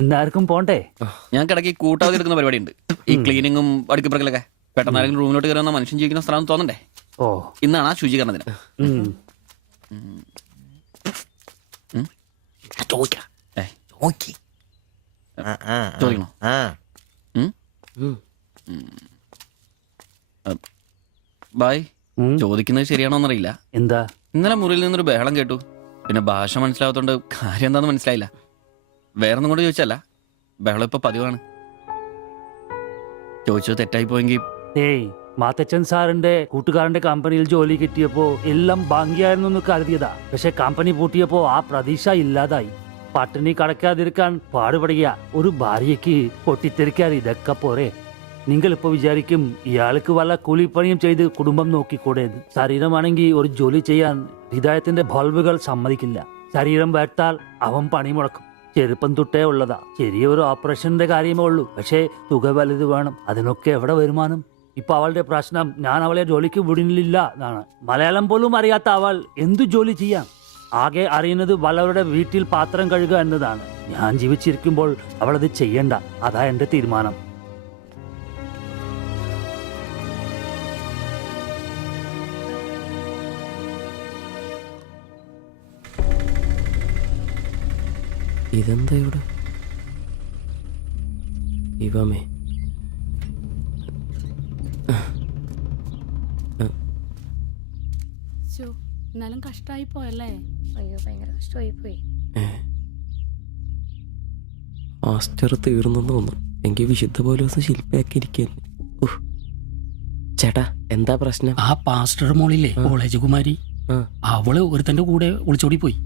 ഇന്നാർക്കും പോണ്ടേ? ഞങ്ങൾക്ക് ഇടയ്ക്ക് കൂട്ടാതെ എടുക്കുന്ന പരിപാടി ഉണ്ട്. ഈ ക്ലീനിങ്ങും അടുക്കപ്പുറക്കലൊക്കെ. പെട്ടെന്ന് ആരെങ്കിലും റൂമിലോട്ട് കയറി വന്ന മനുഷ്യൻ ജീവിക്കുന്ന സ്ഥലം തോന്നണ്ടേ? ഓ, ഇന്നാണ് ആ ശുചീകരണ ദിനം. ചോദിക്കണോ? ബായ്, ചോദിക്കുന്നത് ശരിയാണോന്നറിയില്ല. എന്താ? ഇന്നലെ മുറിയിൽ നിന്നൊരു ബഹളം കേട്ടു. പിന്നെ ഭാഷ മനസ്സിലാവാത്തോണ്ട് കാര്യം എന്താന്ന് മനസ്സിലായില്ല. വേറൊന്നും കൊണ്ട് ചോദിച്ചല്ല, ബഹളം ഇപ്പൊ പതിവാണ്. ചോദിച്ചത് തെറ്റായി പോയെങ്കിൽ. ഏയ്, മാത്തച്ചൻ സാറിന്റെ കൂട്ടുകാരന്റെ കമ്പനിയിൽ ജോലി കിട്ടിയപ്പോ എല്ലാം ഭാഗ്യായിരുന്നു കരുതിയതാ. പക്ഷെ കമ്പനി പൂട്ടിയപ്പോ ആ പ്രതീക്ഷ ഇല്ലാതായി. പട്ടിണി കടക്കാതിരിക്കാൻ പാടുപടുക. ഒരു ഭാര്യയ്ക്ക് പൊട്ടിത്തെറിക്കാൻ ഇതൊക്കെ പോരെ? നിങ്ങൾ ഇപ്പൊ വിചാരിക്കും ഇയാൾക്ക് വല്ല കൂലിപ്പണിയും ചെയ്ത് കുടുംബം നോക്കിക്കൂടെ? ശരീരമാണെങ്കിൽ ഒരു ജോലി ചെയ്യാൻ ഹൃദയത്തിന്റെ ബൾബുകൾ സമ്മതിക്കില്ല. ശരീരം വേർത്താൽ അവൻ പണി മുടക്കും. ചെറുപ്പം തൊട്ടേ ഉള്ളതാ. ചെറിയൊരു ഓപ്പറേഷന്റെ കാര്യമേ ഉള്ളൂ. പക്ഷേ തുക വലുത് വേണം. അതിനൊക്കെ എവിടെ വരുമാനം? ഇപ്പൊ അവളുടെ പ്രശ്നം ഞാൻ അവളെ ജോലിക്ക് വിടുന്നില്ല എന്നാണ്. മലയാളം പോലും അറിയാത്ത അവൾ എന്തു ജോലി ചെയ്യാം? ആകെ അറിയുന്നത് വല്ലവരുടെ വീട്ടിൽ പാത്രം കഴുകുക എന്നതാണ്. ഞാൻ ജീവിച്ചിരിക്കുമ്പോൾ അവളത് ചെയ്യണ്ട. അതാ എന്റെ തീരുമാനം. ഇതെന്താ ഇവിടെ? ഇവമേ എന്നാലും കഷ്ടായി പോയല്ലേ? അയ്യോ, ഭയങ്കര കഷ്ടമായി പോയി. മാസ്റ്റർ തീർന്നെന്ന് തോന്നുന്നു. എനിക്ക് വിശുദ്ധ പോലെ ദിവസം ശില്പയാക്കി ഇരിക്കുന്നു. ചേട്ടാ, എന്താ പ്രശ്നം? ആ പാസ്റ്റർ മോളില്ലേ, കോളേജ് കുമാരി, അവള് ഒരുത്തന്റെ കൂടെ ഒളിച്ചോടി പോയി.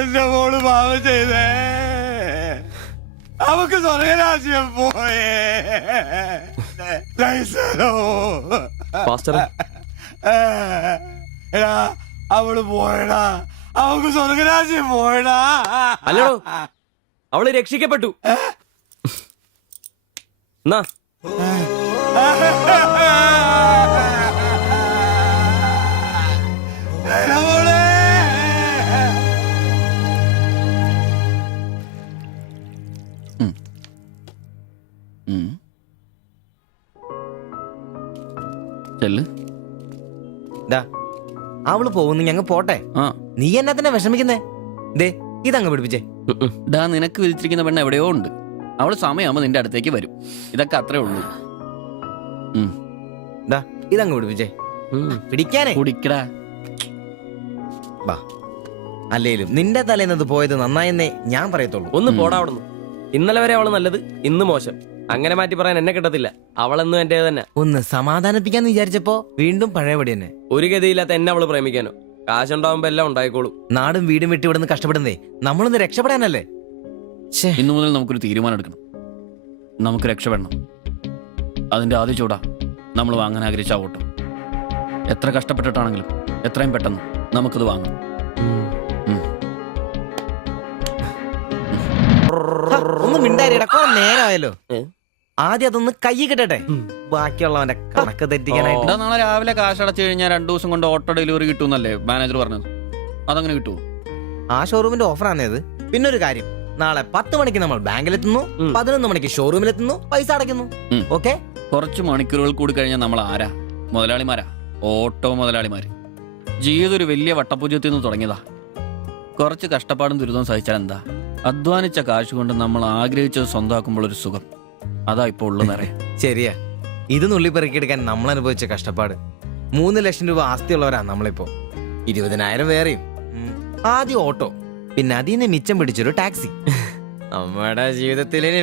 എന്റെ മോള് പാവം ചെയ്തേ. അവക്ക് സ്വർഗരാജ്യം പോയേ. എടാ, അവള് പോയടാ. അവക്ക് സ്വർഗരാജ്യം പോയടാ. അല്ലടോ, അവള് രക്ഷിക്കപ്പെട്ടു. എന്നാ അവള് പോകുന്നു, ഞങ്ങ പോട്ടെ. നീ എന്നാ തന്നെ വിഷമിക്കുന്നേ? ദേ, ഇതങ്ങ് പിടിപ്പിച്ചേ. നിനക്ക് വിളിച്ചിരിക്കുന്ന പെണ്ണ് എവിടെയോ ഉണ്ട്. അവള് സമയമാകുമ്പോ നിന്റെ അടുത്തേക്ക് വരും. ഇതൊക്കെ അത്രേ ഉള്ളൂ. ഇതങ്ങ് പിടിപ്പിച്ചേ. പിടിക്കാനേ കുടിക്കടാ. അല്ലേലും നിന്റെ തലേന്നത് പോയത് നന്നായെന്നേ ഞാൻ പറയത്തുള്ളൂ. ഒന്ന് പോടാ അവിടുന്ന്. ഇന്നലെ വരെ അവള് നല്ലത്, ഇന്ന് മോശം. അങ്ങനെ മാറ്റി പറയാൻ എന്നെ കിട്ടത്തില്ല. അവളെന്നും എന്റെ തന്നെ. ഒന്ന് സമാധാനിപ്പിക്കാന്ന് വിചാരിച്ചപ്പോ വീണ്ടും പഴയപടി തന്നെ. ഒരു ഗതിയില്ലാത്ത എന്നെ അവള് പ്രേമിക്കാനോ? കാശുണ്ടാവുമ്പോ എല്ലാം ഉണ്ടായിക്കോളും. നാടും വീടും വിട്ട് ഇവിടുന്ന് കഷ്ടപ്പെടുന്നേ നമ്മളൊന്ന് രക്ഷപ്പെടാനല്ലേ? ഇന്നു മുതൽ നമുക്കൊരു തീരുമാനം എടുക്കണം. നമുക്ക് രക്ഷപ്പെടണം. അതിന്റെ ആദ്യ ചൂടാ നമ്മൾ വാങ്ങാൻ ആഗ്രഹിച്ച ഓട്ടം. എത്ര കഷ്ടപ്പെട്ടിട്ടാണെങ്കിലും എത്രയും പെട്ടെന്ന് നമുക്കത് വാങ്ങാം. ഒന്ന് മിണ്ടായിരടക്കോ, നേരമായല്ലോ. ആദ്യം അതൊന്ന് കൈ കിട്ടട്ടെ, ബാക്കിയുള്ളവന്റെ കണക്ക് തെറ്റിക്കാനായിട്ട്. നാളെ രാവിലെ കാശ് അടച്ചു കഴിഞ്ഞാൽ 2 ദിവസം കൊണ്ട് ഓട്ടോ ഡെലിവറി കിട്ടുമെന്നല്ലേ മാനേജർ പറഞ്ഞത്? അതങ്ങനെ കിട്ടുമോ? ആ ഷോറൂമിന്റെ ഓഫറാണേത്. പിന്നൊരു കാര്യം, നാളെ 10 മണിക്ക് നമ്മൾ ബാങ്കിലെത്തുന്നു, 11 മണിക്ക് ഷോറൂമിലെത്തുന്നു, പൈസ അടയ്ക്കുന്നു. ഓക്കെ? കുറച്ച് മണിക്കൂറുകൾ കൂടി കഴിഞ്ഞാൽ നമ്മൾ ആരാ? മുതലാളിമാരാ, ഓട്ടോ മുതലാളിമാര്. ജീവിതം ഒരു വലിയ വട്ടപൂജ്യത്തിൽ നിന്ന് തുടങ്ങിയതാ. കുറച്ച് കഷ്ടപ്പാടും ദുരിതവും സഹിച്ചാൽ എന്താ? അധ്വാനിച്ച കാശ് കൊണ്ട് നമ്മൾ ആഗ്രഹിച്ചത് സ്വന്തമാക്കുമ്പോൾ ഒരു സുഖം, അതാ ഇപ്പൊ ഉള്ളു നിറയെ. ശരിയാ, ഇത് നുള്ളി പെറുക്കിയെടുക്കാൻ നമ്മൾ അനുഭവിച്ച കഷ്ടപ്പാട്. 3 ലക്ഷം രൂപ ആസ്തിയുള്ളവരാ നമ്മളിപ്പോ. 20,000 വേറെയും. ആദ്യം ഓട്ടോ, പിന്നെ അതിന് മിച്ചം പിടിച്ചൊരു ടാക്സി. നമ്മുടെ ജീവിതത്തിൽ ഇനി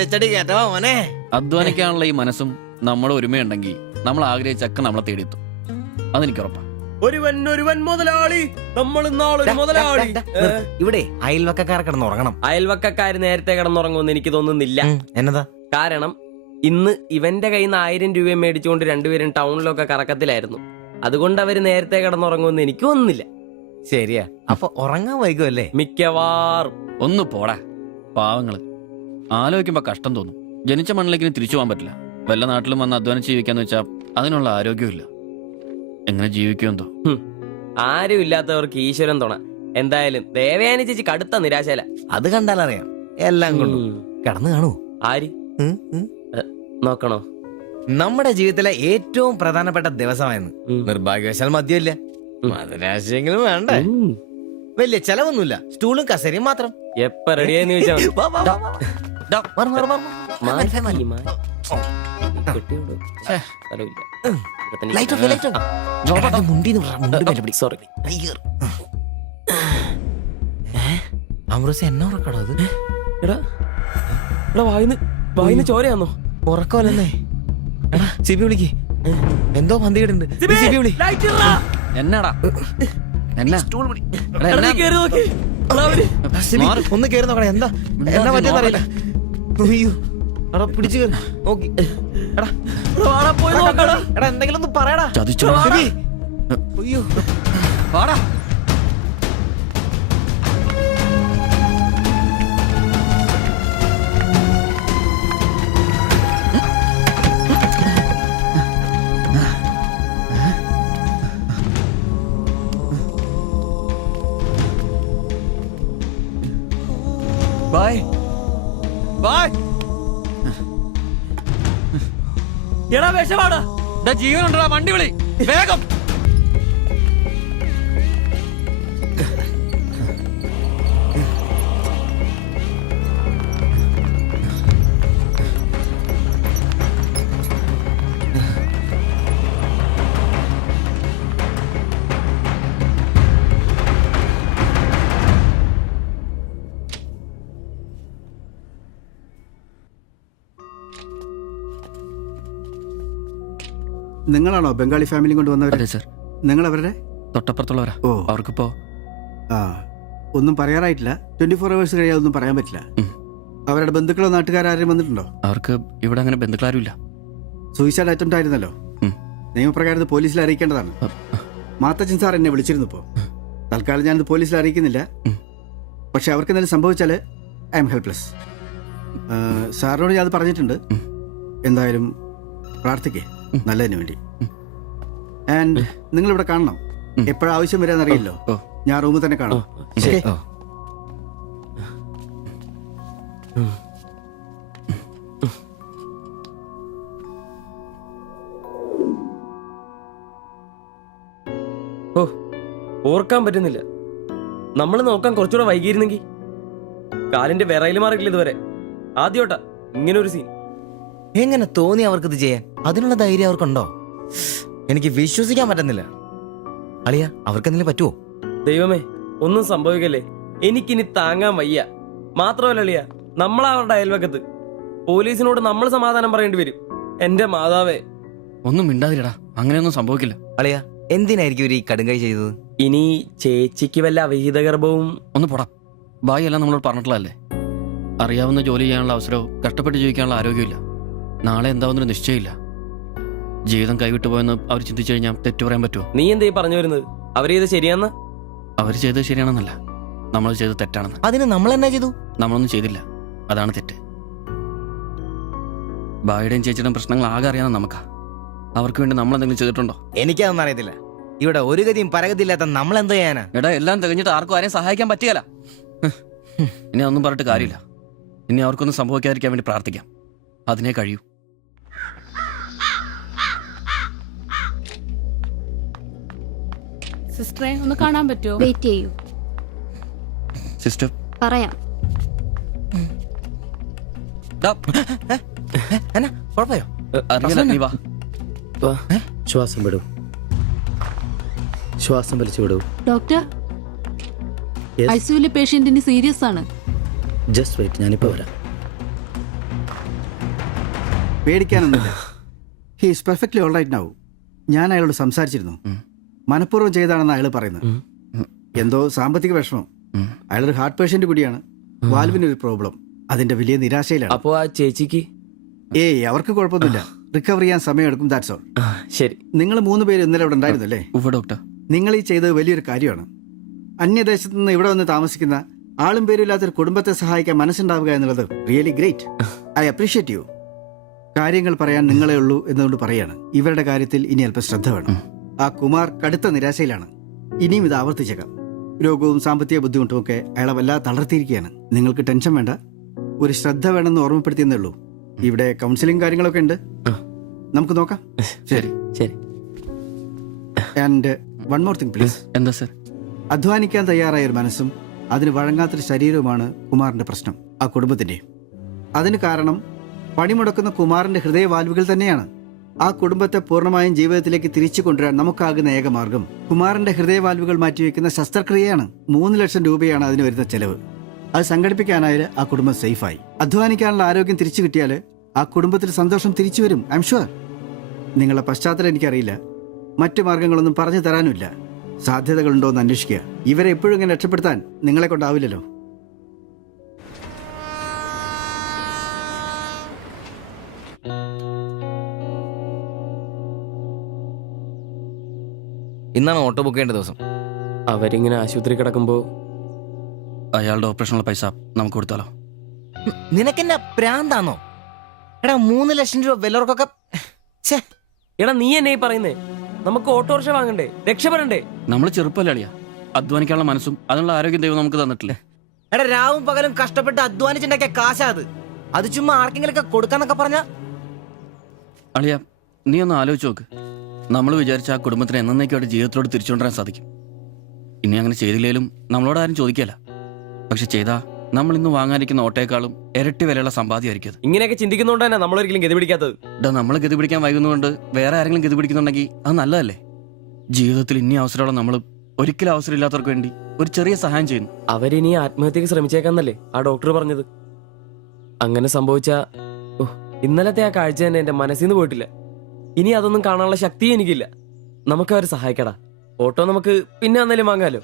വെച്ചടി കേട്ടോ മോനെ. അധ്വാനിക്കാനുള്ള ഈ മനസ്സും നമ്മുടെ ഒരുമയുണ്ടെങ്കിൽ നമ്മൾ ആഗ്രഹിച്ചൊക്കെ നമ്മളെ തേടിയെത്തും. അതെനിക്ക് ഉറപ്പാ. ഒരുവൻ മുതലാളി, നമ്മൾ നാളൊരു മുതലാളി. ഇവിടെ അയൽവക്കക്കാർ കിടന്നുറങ്ങണം. അയൽവക്കക്കാര് നേരത്തെ കിടന്നുറങ്ങുമെന്ന് എനിക്ക് തോന്നുന്നില്ല. എന്നതാ കാരണം ഇന്ന് ഇവന്റെ കയ്യിൽ നിന്ന് 1000 രൂപ മേടിച്ചുകൊണ്ട് രണ്ടുപേരും ടൗണിലൊക്കെ കറക്കത്തിലായിരുന്നു. അതുകൊണ്ട് അവര് നേരത്തെ കിടന്നുറങ്ങുമെന്ന് എനിക്ക് തോന്നുന്നില്ല. ശരിയാ. അപ്പൊ ഉറങ്ങാൻ വൈകുമല്ലേ? മിക്കവാറും. ഒന്ന് പോടാ പാവങ്ങള്. ആലോചിക്കുമ്പോ കഷ്ടം തോന്നും. ജനിച്ച മണ്ണിലേക്ക് ഇനി തിരിച്ചു പോകാൻ പറ്റില്ല. വല്ല നാട്ടിലും വന്ന് അധ്വാനിച്ച് ജീവിക്കാന്ന് വെച്ചാൽ അതിനുള്ള ആരോഗ്യമില്ല. എങ്ങനെ ജീവിക്കുമെന്തോ. ആരും ഇല്ലാത്തവർക്ക് ഈശ്വരൻ തുണ. എന്തായാലും ദേവയാനി ചേച്ചി കടുത്ത നിരാശയില. അത് കണ്ടാലറിയാം എല്ലാം കൊണ്ടും. കിടന്നു കാണൂ. ആര് നോക്കണോ? നമ്മുടെ ജീവിതത്തിലെ ഏറ്റവും പ്രധാനപ്പെട്ട ദിവസമായിരുന്നു. ഉം. നിർഭാഗ്യവശാൽ മദ്യമില്ല. മധുരാശയെങ്കിലും വേണ്ടേ? വലിയ ചെലവൊന്നുമില്ല. സ്റ്റൂളും കസേരയും മാത്രം. എപ്പ റെഡിയായെന്ന് ചോദിച്ചാൽ വാ, വാ, വാ, വാ. ഡാ, മാറ്, മാറ്, മാറ്, മാറ്. Light of, light of. എടാ, മുണ്ടീന്ന് പറ, മുണ്ട് മേലെ പിടി. സോറി. അയ്യർ. അമൃത എന്നെ ഉറക്കടോ അത്? എടാ വായിന്ന് ചോരയാന്നോ? ഉറക്കമല്ലെന്നേ. എടാ സിബി വിളിക്ക്. എന്തോ പന്തികേടുണ്ട്. സിബി വിളി. എന്നാടാ എന്നാ സ്റ്റൂൾ പിടി. എടാ, എന്നാ? സിബി, മാറ്. ഒന്ന് കേറി നോക്കണേ. എന്താ എന്നാ പറ്റിയെന്ന് അറിയില്ല. അയ്യോ, എടാ പിടിച്ചു കേറി നോക്കി. എടാ എടാ എന്തെങ്കിലും ഒന്ന് പറയടാ. ചതിച്ചോ? സിബി. അയ്യോ, വാടാ. Bye bye. എടാ വിഷമാടാ. ജീവനുണ്ടടാ, വണ്ടി വിളി വേഗം. നിങ്ങളാണോ ബംഗാളി ഫാമിലി കൊണ്ടുവന്നവർ? അതെ സർ. നിങ്ങൾ അവരുടെ? തൊട്ടപ്പുറത്തുള്ളവരാ. ഓ, അവർക്കിപ്പോ ആ ഒന്നും പറയാറായിട്ടില്ല. 24 hours കഴിയാതെ ഒന്നും പറയാൻ പറ്റില്ല. ഉം. അവരുടെ ബന്ധുക്കളോ നാട്ടുകാരും വന്നിട്ടുണ്ടോ? അവർക്ക് ഇവിടെ അങ്ങനെ ബന്ധുക്കളാരും ഇല്ല. സൂയിസൈഡ് അറ്റംപ്റ്റ് ആയിരുന്നല്ലോ. ഉം. നിയമപ്രകാരം ഇത് പോലീസിൽ അറിയിക്കേണ്ടതാണ്. മാത്തച്ചൻ സാർ എന്നെ വിളിച്ചിരുന്നു. ഇപ്പോൾ തൽക്കാലം ഞാനിത് പോലീസിൽ അറിയിക്കുന്നില്ല. ഉം. പക്ഷെ അവർക്ക് എന്തെങ്കിലും സംഭവിച്ചാൽ ഐ എം ഹെൽപ്ലെസ്. സാറിനോട് ഞാൻ അത് പറഞ്ഞിട്ടുണ്ട്. ഉം. എന്തായാലും പ്രാർത്ഥിക്കേ ഉം. നല്ലതിന് വേണ്ടി. ഉം. ആൻഡ് നിങ്ങളിവിടെ കാണണം. ഉം. എപ്പോഴാ ആവശ്യം വരാന്നറിയില്ലോ. ഓ. ഞാൻ റൂമിൽ തന്നെ കാണാം. ശരി. Okay? ഓർക്കാൻ പറ്റുന്നില്ല. നമ്മൾ നോക്കാൻ കുറച്ചുകൂടെ വൈകിയിരുന്നെങ്കിൽ. കാലിന്റെ വിറയിൽ മാറിയിട്ടില്ല ഇതുവരെ. ആദ്യോട്ടാ ഇങ്ങനെ ഒരു സീൻ. എങ്ങനെ തോന്നി അവർക്കിത് ചെയ്യാൻ? അതിനുള്ള ധൈര്യം അവർക്കുണ്ടോ? എനിക്ക് വിശ്വസിക്കാൻ പറ്റുന്നില്ല. അളിയ, അവർക്ക് എന്തെങ്കിലും പറ്റുമോ? ദൈവമേ, ഒന്നും സംഭവിക്കല്ലേ. എനിക്കിനി താങ്ങാൻ വയ്യ. മാത്രമല്ല അളിയ, നമ്മളാ അവരുടെ അയൽവക്കത്ത്. പോലീസിനോട് നമ്മൾ സമാധാനം പറയേണ്ടി വരും. എന്റെ മാതാവേ. ഒന്നും മിണ്ടാതിരടാ, അങ്ങനെയൊന്നും സംഭവിക്കില്ല. അളിയ, എന്തിനായിരിക്കും ഇവര് ഈ കടുങ്കൈ ചെയ്തത്? ഇനി ചേച്ചിക്ക് വല്ല അവിഹിത ഗർഭവും. ഒന്ന് പോടാ. ബായി എല്ലാം നമ്മളോട് പറഞ്ഞിട്ടുള്ളതല്ലേ. അറിയാവുന്ന ജോലി ചെയ്യാനുള്ള അവസരവും കഷ്ടപ്പെട്ട് ജീവിക്കാനുള്ള ആരോഗ്യമില്ല. നാളെ എന്താവുന്നൊരു നിശ്ചയമില്ല. ജീവിതം കൈവിട്ടു പോയെന്ന് അവർ ചിന്തിച്ചു കഴിഞ്ഞാൽ തെറ്റു പറയാൻ പറ്റുമോ? നീ എന്തേ പറഞ്ഞു വരുന്നത്? അവരിത് ശരിയാന്ന? അവർ ചെയ്തത് ശരിയാണെന്നല്ല, നമ്മൾ ചെയ്തത് തെറ്റാണെന്ന്. അതിന് നമ്മൾ എന്നാ ചെയ്തു? നമ്മളൊന്നും ചെയ്തില്ല, അതാണ് തെറ്റ്. ബായുടെയും ചേച്ചിയുടെയും പ്രശ്നങ്ങൾ ആകെ അറിയാവുന്ന നമുക്കാ. അവർക്ക് വേണ്ടി നമ്മൾ എന്തെങ്കിലും ചെയ്തിട്ടുണ്ടോ? എനിക്കതൊന്നും അറിയത്തില്ല. ഇവിടെ ഒരു ഗതിയും പരഗതിയില്ലാത്ത നമ്മൾ എന്താ ചെയ്യാനാ? എടാ, എല്ലാം തികഞ്ഞിട്ട് ആർക്കും ആരെയും സഹായിക്കാൻ പറ്റിയല്ല. ഇനി അതൊന്നും പറഞ്ഞിട്ട് കാര്യമില്ല. ഇനി അവർക്കൊന്നും സംഭവിക്കാതിരിക്കാൻ വേണ്ടി പ്രാർത്ഥിക്കാം. അതിനെ കഴിയൂ. സിസ്റ്ററെ ഒന്ന് കാണാൻ പറ്റുമോ? വെയിറ്റ് ചെയ്യൂ, സിസ്റ്റർ പറയാം. എന്നാ കുഴപ്പയോ? അറിയില്ല, നീ വാ. ശ്വാസം വിടൂ, ശ്വാസം വലിച്ചു വിടൂ. ഡോക്ടർ, ഐസിയുലെ പേഷ്യന്റിന് സീരിയസ് ആണ്. ജസ്റ്റ് വെയിറ്റ്, ഞാനിപ്പോ വരാം. പേടിക്കാനൊന്നുമില്ല. He is perfectly all right now. ഞാൻ അയാളോട് സംസാരിച്ചിരുന്നു. മനഃപൂർവ്വം ചെയ്താണെന്ന് അയാൾ പറയുന്നത്. എന്തോ സാമ്പത്തിക വിഷമം. അയാളൊരു ഹാർട്ട് പേഷ്യന്റ് കൂടിയാണ്. വാൽവിനൊരു പ്രോബ്ലം. അതിന്റെ വലിയ നിരാശയിലാണ്. അപ്പോ ആ ചേച്ചിക്ക്? ഏയ്, അവർക്ക് കുഴപ്പമൊന്നുമില്ല. റിക്കവർ ചെയ്യാൻ സമയമെടുക്കും. That's all. ശരി. നിങ്ങൾ 3 പേര് ഇന്നലെ ഇവിടെ ഉണ്ടായിരുന്നല്ലേ? ഉവ്വ് ഡോക്ടർ. നിങ്ങൾ ഈ ചെയ്തത് വലിയൊരു കാര്യമാണ്. അന്യദേശത്ത് നിന്ന് ഇവിടെ വന്ന് താമസിക്കുന്ന ആളും പേരുമില്ലാത്തൊരു കുടുംബത്തെ സഹായിക്കാൻ മനസ്സുണ്ടാവുക എന്നുള്ളത് really great. I appreciate you. കാര്യങ്ങൾ പറയാൻ നിങ്ങളെ ഉള്ളൂ എന്നുകൊണ്ട് പറയാണ്. ഇവരുടെ കാര്യത്തിൽ ഇനി അല്പം ശ്രദ്ധ വേണം. ആ കുമാർ കടുത്ത നിരാശയിലാണ്. ഇനിയും ഇത് ആവർത്തിച്ചേക്കാം. രോഗവും സാമ്പത്തിക ബുദ്ധിമുട്ടും ഒക്കെ അയാളെ വല്ലാതെ തളർത്തിയിരിക്കുകയാണ്. നിങ്ങൾക്ക് ടെൻഷൻ വേണ്ട, ഒരു ശ്രദ്ധ വേണമെന്ന് ഓർമ്മപ്പെടുത്തിയെന്നേ ഉള്ളൂ. ഇവിടെ കൗൺസിലിംഗ് കാര്യങ്ങളൊക്കെ ഉണ്ട്, നമുക്ക് നോക്കാം. ശരി ശരി. And one more thing please. എന്താ സർ? അധ്വാനിക്കാൻ തയ്യാറായ ഒരു മനസ്സും അതിന് വഴങ്ങാത്തൊരു ശരീരവുമാണ് കുമാറിന്റെ പ്രശ്നം, ആ കുടുംബത്തിന്റെ. അതിന് കാരണം പണിമുടക്കുന്ന കുമാറിന്റെ ഹൃദയവാൽവുകൾ തന്നെയാണ്. ആ കുടുംബത്തെ പൂർണ്ണമായും ജീവിതത്തിലേക്ക് തിരിച്ചു കൊണ്ടുവരാൻ നമുക്കാകുന്ന ഏക മാർഗം കുമാറിന്റെ ഹൃദയവാൽവുകൾ മാറ്റിവെക്കുന്ന ശസ്ത്രക്രിയയാണ്. 3 ലക്ഷം രൂപയാണ് അതിന് വരുന്ന ചെലവ്. അത് സംഘടിപ്പിക്കാനായാൽ ആ കുടുംബം സേഫായി. അധ്വാനിക്കാനുള്ള ആരോഗ്യം തിരിച്ചു കിട്ടിയാൽ ആ കുടുംബത്തിന് സന്തോഷം തിരിച്ചു വരും. I am sure. നിങ്ങളുടെ പശ്ചാത്തലം എനിക്കറിയില്ല, മറ്റു മാർഗങ്ങളൊന്നും പറഞ്ഞു തരാനുമില്ല. സാധ്യതകളുണ്ടോ എന്ന് അന്വേഷിക്കുക. ഇവരെ എപ്പോഴും ഇങ്ങനെ രക്ഷപ്പെടുത്താൻ നിങ്ങളെ കൊണ്ടാവില്ലല്ലോ. ഇന്നാണ് ഓട്ടോ ബുക്ക് ചെയ്യേണ്ട ദിവസം. അവരിങ്ങനെ ആശുപത്രി കിടക്കുമ്പോ അയാളുടെ ഓപ്പറേഷനുള്ള പൈസ നമുക്ക് കൊടുത്താലോ? നിനക്കെന്നെ പ്രാന്താന്നോ? എടാ 3 ലക്ഷം രൂപ വിലവർക്കൊക്കെ. എടാ നീ എന്നെ ഈ പറയുന്നേ? നമുക്ക് ഓട്ടോറിക്ഷ വാങ്ങണ്ടേ, രക്ഷപ്പെടണ്ടേ? നമ്മൾ ചെറുപ്പല്ലേ അളിയാ? അധ്വാനിക്കാനുള്ള മനസ്സും അതിനുള്ള ആരോഗ്യം ദൈവം നമുക്ക് തന്നിട്ടില്ലേ? എടാ രാവും പകലും കഷ്ടപ്പെട്ട് അധ്വാനിച്ചിട്ടുണ്ടാക്കിയ കാശാ അത്. അത് ചുമ്മാ ആർക്കെങ്കിലൊക്കെ കൊടുക്കാന്നൊക്കെ പറഞ്ഞ. അളിയാ, നീ ഒന്ന് ആലോചിച്ച് നോക്ക്. നമ്മൾ വിചാരിച്ച ആ കുടുംബത്തിന് എന്നേക്കുമായിട്ട് ജീവിതത്തിലോട് തിരിച്ചുകൊണ്ടുവരാൻ സാധിക്കും. ഇനി അങ്ങനെ ചെയ്തില്ലേലും നമ്മളോട് ആരും ചോദിക്കല്ല. പക്ഷെ ചെയ്താ നമ്മൾ ഇന്ന് വാങ്ങാനിരിക്കുന്ന ഓട്ടോയെക്കാളും ഇരട്ടി വിലയുള്ള സമ്പാദ്യമായിരിക്കും അത്. ഇങ്ങനെയൊക്കെ ചിന്തിക്കുന്നോണ്ട് തന്നെ നമ്മളൊരിക്കലും ഗതി പിടിക്കാത്തത്. നമ്മൾ ഗതി പിടിക്കാൻ വൈകുന്നതുകൊണ്ട് വേറെ ആരെങ്കിലും ഗതി പിടിക്കുന്നുണ്ടെങ്കിൽ അത് നല്ലതല്ലേ? ജീവിതത്തിൽ ഇനി അവസരമുള്ള നമ്മൾ ഒരിക്കലും അവസരമില്ലാത്തവർക്ക് വേണ്ടി ഒരു ചെറിയ സഹായം ചെയ്യുന്നു. അവരിനി ആത്മഹത്യക്ക് ശ്രമിച്ചേക്കാന്നല്ലേ ആ ഡോക്ടർ പറഞ്ഞത്? അങ്ങനെ സംഭവിച്ച ഇന്നലത്തെ ആ കാഴ്ച തന്നെ എന്റെ മനസ്സിൽ നിന്ന് പോയിട്ടില്ല. ഇനി അതൊന്നും കാണാനുള്ള ശക്തിയും എനിക്കില്ല. നമുക്ക് അവരെ സഹായിക്കടാ. ഓട്ടോ നമുക്ക് പിന്നെ വന്നാലും വാങ്ങാലോ.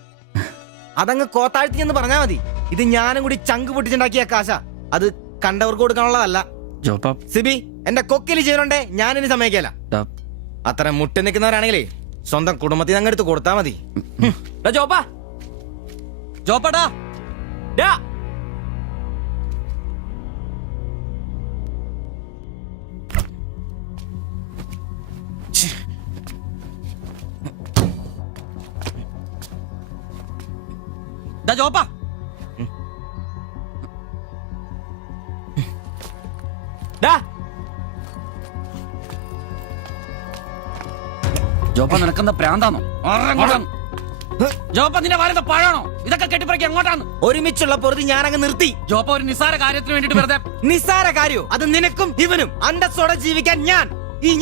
അതങ്ങ് കോത്താഴ്ത്തി എന്ന് പറഞ്ഞാ മതി. ഇത് ഞാനും കൂടി ചങ്ക് പൊട്ടിച്ചുണ്ടാക്കിയ കാശ. അത് കണ്ടവർക്ക് കൊടുക്കാനുള്ളതല്ല. ജോപ്പാ, സിബി, എന്റെ കൊക്കില് ജീവനുണ്ടേ ഞാനിനി സമ്മതിക്കല. അത്ര മുട്ടി നിൽക്കുന്നവരാണെങ്കിലേ സ്വന്തം കുടുംബത്തിന് അങ്ങെടുത്ത് കൊടുത്താ മതി. ജോപ്പാ, ജോപ്പാടാ, ഡാ. ജോപ്പാ, ഡാ. ജോപ്പ നിനക്കെന്താ പ്രാന്താണോ? ജോപ്പ നിന്റെ വാരെന്താ പഴാണോ? ഇതൊക്കെ കെട്ടിപ്പറക്കി എങ്ങോട്ടാണ്? ഒരുമിച്ചുള്ള പൊറുതി ഞാനങ്ങ് നിർത്തി. ജോപ്പ ഒരു നിസ്സാര കാര്യത്തിന് വേണ്ടിട്ട് വെറുതെ. നിസ്സാര കാര്യോ? അത് നിനക്കും ഇവനും അന്തസ്സോടെ ജീവിക്കാൻ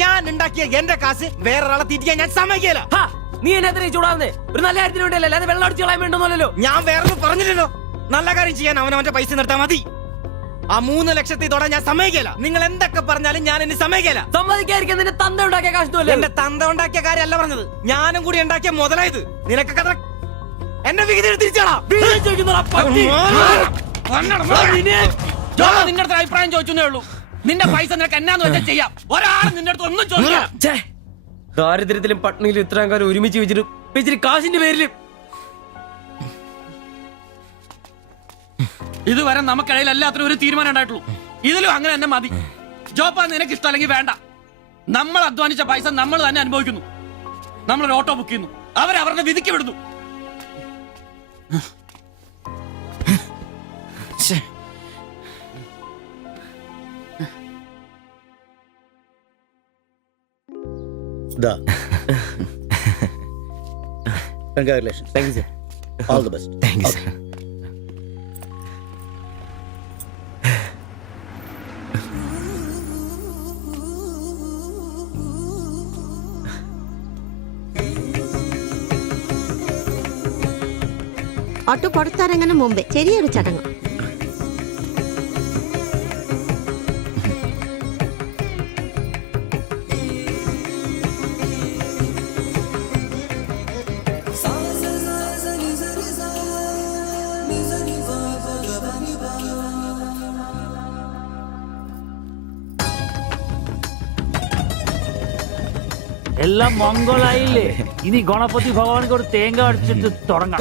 ഞാൻ ഉണ്ടാക്കിയ എന്റെ കാശ് വേറൊരാളെ തീറ്റിക്കാൻ ഞാൻ സമ്മതിക്കില്ല. നീ എന്നെ ചൂടാവുന്നേ ഒരു നല്ല കാര്യത്തിന് വേണ്ടിയല്ലേ, അല്ലാതെ വെള്ളം അടിച്ചു കളയാൻ വേണ്ടല്ലോ. ഞാൻ വേറൊന്നും പറഞ്ഞില്ലല്ലോ. നല്ല കാര്യം ചെയ്യാൻ അവനവന്റെ പൈസ നിർത്താൻ മതി. ആ 3 ലക്ഷത്തിൽ തൊടാൻ ഞാൻ സമ്മതിക്കില്ല. നിങ്ങൾ എന്തൊക്കെ പറഞ്ഞാലും ഞാൻ ഇനി സമ്മതിക്കില്ല. സമ്മതിക്കാതിരിക്കാൻ നിന്റെ തന്ത ഉണ്ടാക്കിയ കാശ്. എന്റെ തന്ത ഉണ്ടാക്കിയ കാര്യമല്ല പറഞ്ഞത്, ഞാനും കൂടി ഉണ്ടാക്കിയ മുതലായത്. നിനക്കൊക്കെ എന്റെ വിഹിതം തിരിച്ചോളാം. നിന്റെ അടുത്ത് അഭിപ്രായം ചോദിച്ചേ ഉള്ളൂ. നിന്റെ പൈസ നിനക്ക് എന്നാന്ന് വെച്ചാൽ ചെയ്യാം. ഒരാളും നിന്റെ അടുത്ത് ഒന്നും ചോദിക്കില്ല. ദാരിദ്ര്യത്തിലും പട്ടിണിയിലും ഇത്രയും കാലം ഒരുമിച്ച് വെച്ചിട്ട് കാശിന്റെ പേരിലും ഇതുവരെ നമുക്കിടയിൽ എല്ലാത്തിനും ഒരു തീരുമാനം ഉണ്ടായിട്ടുള്ളൂ. ഇതിലും അങ്ങനെ തന്നെ മതി. ജോപ്പ നിനക്ക് ഇഷ്ടമല്ലെങ്കിൽ വേണ്ട. നമ്മൾ അധ്വാനിച്ച പൈസ നമ്മൾ തന്നെ അനുഭവിക്കുന്നു. നമ്മളൊരു ഓട്ടോ ബുക്ക് ചെയ്യുന്നു, അവരവരുടെ വിധിക്ക് വിടുന്നു. Congratulations. Thank you, sir. All the best. Thank you, sir. Auto പുറത്തിറങ്ങുന്ന മുമ്പേ ചെറിയൊരു ചടങ്ങ്. എല്ലാം മംഗളായില്ലേ? ഇനി ഗണപതി ഭഗവാനിക്ക് ഒരു തേങ്ങ അടിച്ചിട്ട് തുടങ്ങാം.